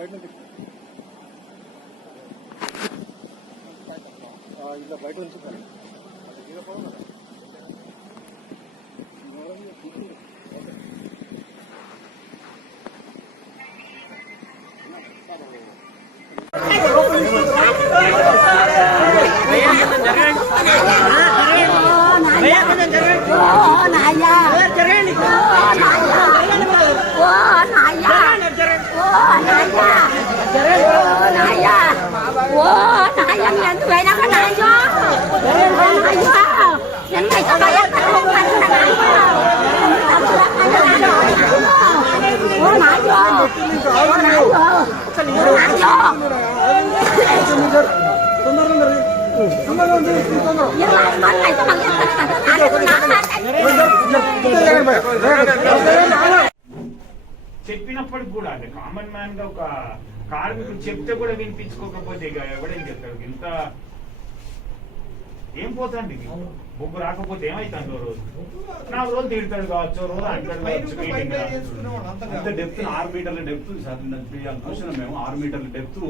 బయట నుంచి. ఇలా బయట నుంచి naya wow naya ni tu ai nak naya naya yang ni tu bayar tak mungkin naya Hãy subscribe cho kênh Ghiền Mì Gõ Để không bỏ lỡ những video hấp dẫn కార్మికుడు చెప్తే కూడా వినిపించుకోకపోతే ఇక ఎవడేం చెప్తాడు? ఇంత ఏం పోతాండి? బొగ్గు రాకపోతే ఏమైతుంది రోజు? నాలుగు రోజులు తిడతాడు కావచ్చు రోజు అంటాడు అంత డెప్త్ ఆరు మీటర్ల డెప్త్ సార్. చూసినాం మేము ఆరు మీటర్ల డెప్త్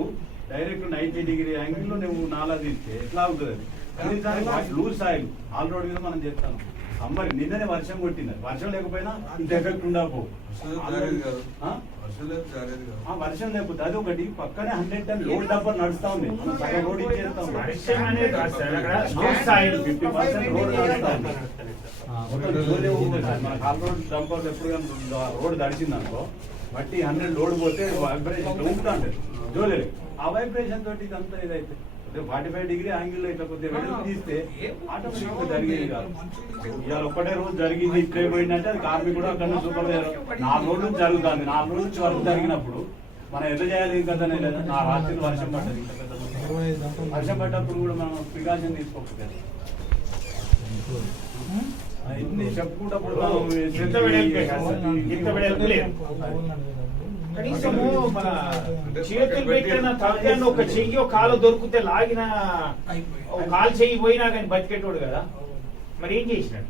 డైరెక్ట్ నైన్టీ డిగ్రీ యాంగిల్లో నువ్వు నాలా తీస్తే ఎట్లా అవుతుంది అది? లూజ్ సాయిల్ ఆల్ రోడ్ మీద మనం చేస్తాం. సమ్మర్ నిన్ననే వర్షం కొట్టింది. వర్షం లేకపోయినా ఇంత ఎఫెక్ట్ ఉండకపో. వర్షం లేకపోతే అది ఒకటి పక్కనే హండ్రెడ్ టన్ లోడ్ డబ్బర్ నడుస్తా ఉంది. మనం సగం రోడ్ ఇచ్చేస్తాం వర్షం అనేది కాదు సార్. అక్కడ smooth soil fifty percent road నడుస్తా ఉంది. మొత్తం జోలే ఊగుతుంది సార్. మన కాల్ రోడ్ డంపర్ ఎప్పుడు కానీ రోడ్ తడిచింది అనుకో బట్టి హండ్రెడ్ లోడ్ పోతే వైబ్రేషన్ ఉంటుంది జోలే. ఆ వైబ్రేషన్ తోటి ఇదంతా ఇదైతే. ఫార్టీ ఫైవ్ డిగ్రీ యాంగిల్ ఇట్లా కొద్దిగా వెడల్పు తీస్తే ఆటోమేటిక్ జరిగేది కాదు. ఇవాళ ఒక్కటే రోజు జరిగింది ఇట్లే పోయిందంటే అది కార్మికుడు అక్కడ సూపర్ నాలుగు రోజులు నుంచి జరుగుతుంది. నాలుగు రోజుల నుంచి వరకు జరిగినప్పుడు మనం ఎట్లా చేయాలి ఇంకా లేదా. నా రాత్రి వర్షం పడ్డది. వర్షం. పడ్డప్పుడు కూడా మనం ప్రికాషన్ తీసుకోకపోతే ఇన్ని చెప్పుకుంటప్పుడు మనం వెడల్పే కనీసము మన చేతులు పెట్టిన తగ్గని ఒక చెయ్యి ఒక కాలు దొరికితే లాగిన ఒక కాలు చెయ్యి పోయినా కానీ బతికేటోడు కదా. మరి ఏం చేసినాడు?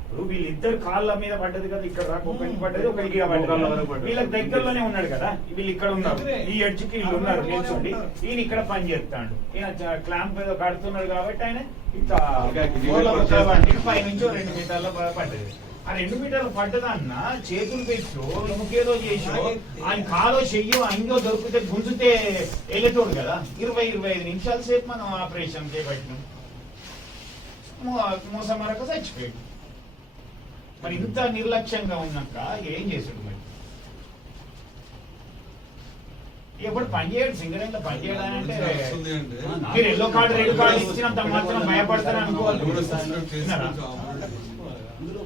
ఇప్పుడు వీళ్ళిద్దరు కాళ్ళ మీద పడ్డది కదా ఇక్కడ రాక ఒకరికి పడ్డది ఒకరికి ఈడ పడ్డది. వీళ్ళకి దగ్గరలోనే ఉన్నాడు కదా. వీళ్ళు ఇక్కడ ఉన్నారు. ఈ ఎడ్జ్కి వీళ్ళు ఉన్నారు నిల్చోండి. ఈయన ఇక్కడ పని చేస్తాడు. ఈయన క్లాంప్ ఏదో కడుతున్నాడు కాబట్టి ఆయన ఇంకా వంటి పైనుంచి ఓ రెండు మీటర్ల ప- పడ్డది. ఆ రెండు మీటర్లు పడ్డదన్న చేతులు పెట్టు ఇంకేదో చేసి ఆయన కాలో చెయ్యో అంగో దొరికితే గుంజితే వెళ్ళేటోడు కదా. ఇరవై ఇరవై ఐదు నిమిషాల సేపు మనం ఆపరేషన్ చేపట్టినాం. మోసం మరొక చచ్చిపోయాడు. మరి ఇంత నిర్లక్ష్యంగా ఉన్నాక ఏం చేసాడు మరి? ఎప్పుడు పని చేయడు సింగరేంగా పని చేయడానంటే మీరు ఎల్లో కార్డు రెడ్ కార్డు ఇచ్చినంత మాత్రం భయపడతారు అనుకోవాలి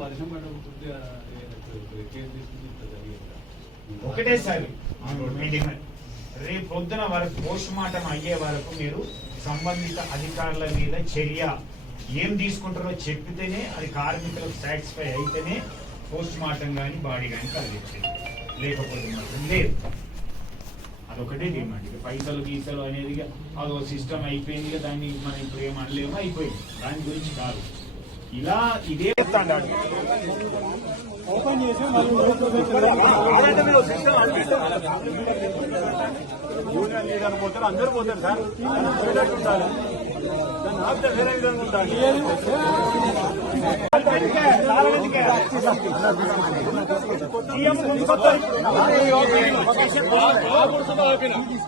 వర్షం పడ్డప్పుడు కొద్దిగా కేర్ ఒకటేసారి రేపు పొద్దున వరకు పోస్ట్ మార్టం అయ్యే వరకు మీరు సంబంధిత అధికారుల మీద చర్య ఏం తీసుకుంటారో చెప్పితేనే అది కార్మికులకు సాటిస్ఫై అయితేనే పోస్ట్ మార్టం కానీ బాడీ కానీ కలిగించేది. లేకపోతే మాత్రం లేదు. అదొకటే డిమాండ్. ఇక పైసలు గీసలు అనేది అది అదో సిస్టమ్ అయిపోయింది దాన్ని మనం ఇప్పుడు ఏం అయిపోయింది. దాని గురించి కాదు. ఇలా ఇదే ఓపెన్ చేసి యూనియన్ లీడర్ పోతారు అందరు పోతారు సార్ ఉండాలి. దాన్ని ఆపితే వేరే విధంగా ఉండాలి.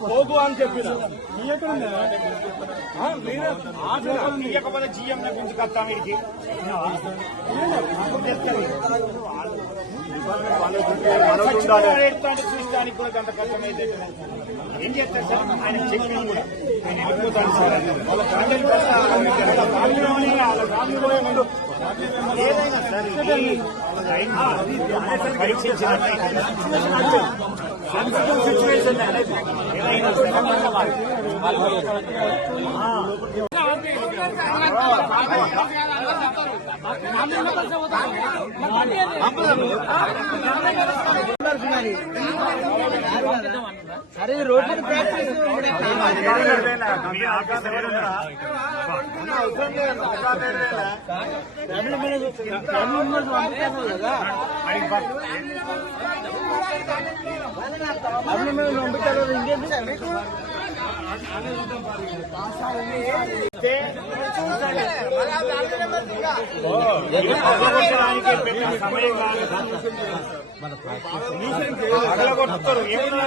పోదు అని చెప్పిన ఇయ్యకపోతే జీఎం గురించి కత్తా కూడా అంత ఏం చేస్తారు సార్ ఆయన చెప్పిన కూడా ఆయన వెళ్ళిపోతాడు సార్ వాళ్ళ ఫ్యామిలీ వాళ్ళ ముందు ఏదైనా సార్ సిచ్యువేషన్ ఏదైనా మీ ఆఫీస్ ఎవరున్నారా? ఆయనకి పక్క- అయితే ఇది పగలగొట్టడానికి పెట్టిన సమయం కాదు. పగలగొడతారు. ఏమన్నా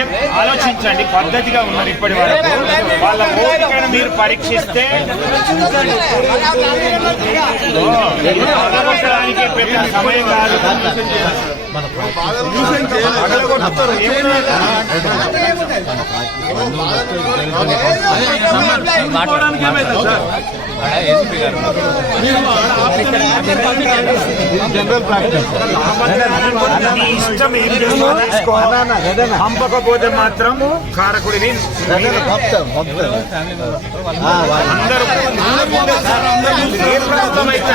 అంటే ఆలోచించండి పద్ధతిగా ఉన్నారు ఇప్పటి వరకు. వాళ్ళ ఓపికను మీరు పరీక్షిస్తే ఇది పగలగొట్టడానికి పెట్టిన సమయం కాదు. పగలగొడతారు. ఏమన్నా నీ ఇష్టం ఏం పంపకపోతే మాత్రం కారకుడిని అందరూ ఏ ప్రాంతం అయితే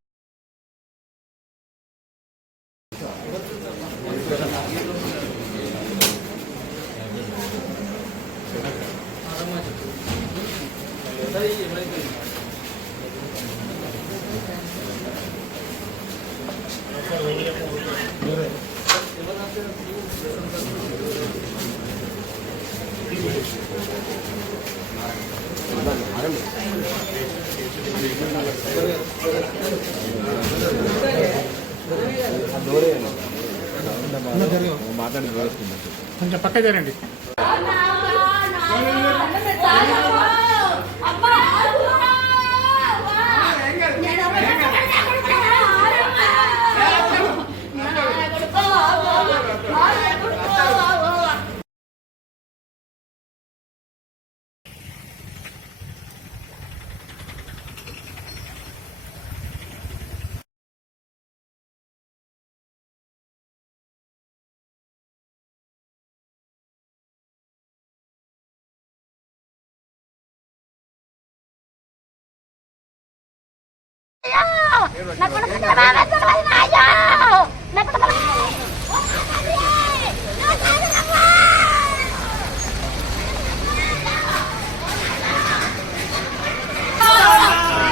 కొంచెం పక్క జరండి సార్ సార్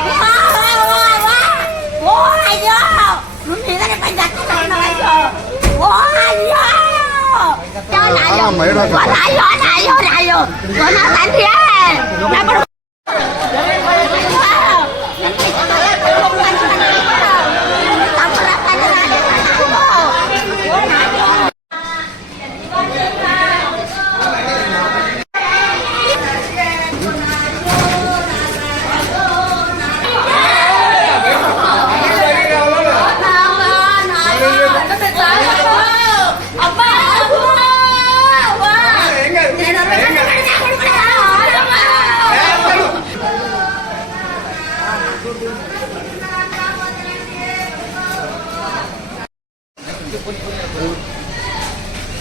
ఈ ప్రాక్టీస్ ఎంత రోడ్డు ప్రాక్టీస్ కూడా కాపాడాలి. కొంచెం పక్క జరండి అబ్బా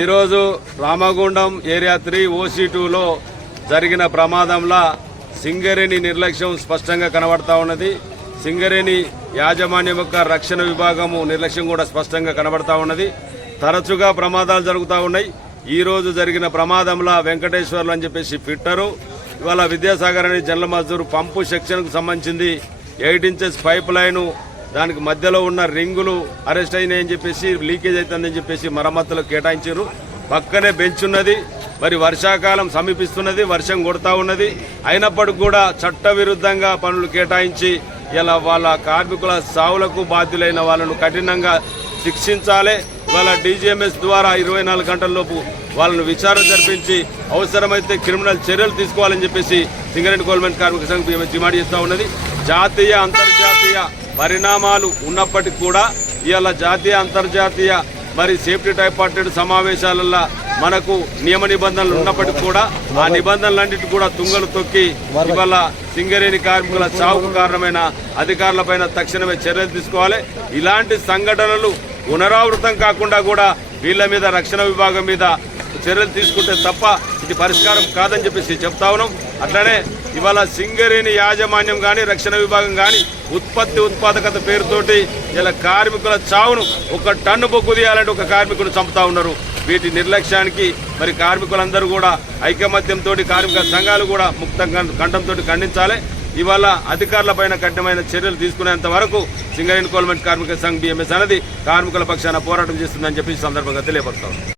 ఈరోజు రామగుండం ఏరియా త్రీ ఓసీ టూలో జరిగిన ప్రమాదంలో సింగరేణి నిర్లక్ష్యం స్పష్టంగా కనబడతా ఉన్నది. సింగరేణి యాజమాన్యం యొక్క రక్షణ విభాగము నిర్లక్ష్యం కూడా స్పష్టంగా కనబడతా ఉన్నది. తరచుగా ప్రమాదాలు జరుగుతూ ఉన్నాయి. ఈ రోజు జరిగిన ప్రమాదంలో వెంకటేశ్వర్లు అని చెప్పేసి ఫిట్టరు. ఇవాళ విద్యాసాగర్ అనే జనరల్ మజూరు పంపు సెక్షన్కు సంబంధించింది. ఎయిట్ ఇంచెస్ పైప్ లైను దానికి మధ్యలో ఉన్న రింగులు అరెస్ట్ అయినాయని చెప్పేసి లీకేజ్ అవుతుందని చెప్పేసి మరమ్మతులు కేటాయించారు. పక్కనే బెంచ్ ఉన్నది మరి వర్షాకాలం సమీపిస్తున్నది వర్షం కొడతా ఉన్నది. అయినప్పటికి కూడా చట్టవిరుద్ధంగా పనులు కేటాయించి ఇలా వాళ్ళ కార్మికుల సావులకు బాధ్యులైన వాళ్ళను కఠినంగా శిక్షించాలి. వాళ్ళ డీజీఎంఎస్ ద్వారా ఇరవై నాలుగు గంటలలోపు వాళ్ళను విచారణ జరిపించి అవసరమైతే క్రిమినల్ చర్యలు తీసుకోవాలని చెప్పేసి సింగరేణి గవర్నమెంట్ కార్మిక సంఘం డిమాండ్ చేస్తూ ఉన్నది. జాతీయ అంతర్జాతీయ పరిణామాలు ఉన్నప్పటికీ కూడా ఇవాళ జాతీయ అంతర్జాతీయ మరి సేఫ్టీ డిపార్ట్మెంట్ సమావేశాలలో మనకు నియమ నిబంధనలు ఉన్నప్పటికీ కూడా ఆ నిబంధనలన్నిటి కూడా తుంగలు తొక్కి ఇవాళ సింగరేణి కార్మికుల చావుకు కారణమైన అధికారులపైన తక్షణమే చర్యలు తీసుకోవాలి. ఇలాంటి సంఘటనలు పునరావృతం కాకుండా కూడా వీళ్ళ మీద రక్షణ విభాగం మీద చర్యలు తీసుకుంటే తప్ప ఇది పరిష్కారం కాదని చెప్పేసి చెప్తా ఉన్నాం. అట్లనే ఇవాళ సింగరేణి యాజమాన్యం కానీ రక్షణ విభాగం కానీ ఉత్పత్తి ఉత్పాదకత పేరుతోటి ఇలా కార్మికుల చావును ఒక టన్ను బొగ్గు తీయాలంటే ఒక కార్మికుడు చంపుతా ఉన్నారు. వీటి నిర్లక్ష్యానికి మరి కార్మికులందరూ కూడా ఐకమత్యంతో కార్మిక సంఘాలు కూడా ముక్తంగా కంఠంతో ఖండించాలి. ఇవాళ అధికారులపైన కఠినమైన చర్యలు తీసుకునేంత వరకు సింగరేణి కోల్మెంట్ కార్మిక సంఘ్ బిఎంఎస్ అనేది కార్మికుల పక్షాన పోరాటం చేస్తుందని చెప్పి సందర్భంగా తెలియపరుస్తాం.